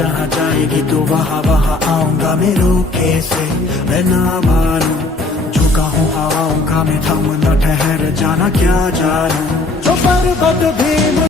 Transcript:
जहाँ जाएगी तो वहाँ वहाँ आऊंगा मैं रोके से। मैं ना मानू झुका हूँ हवाओं का, मैं थम न ठहर जाना क्या जानू। जो पर्वत भी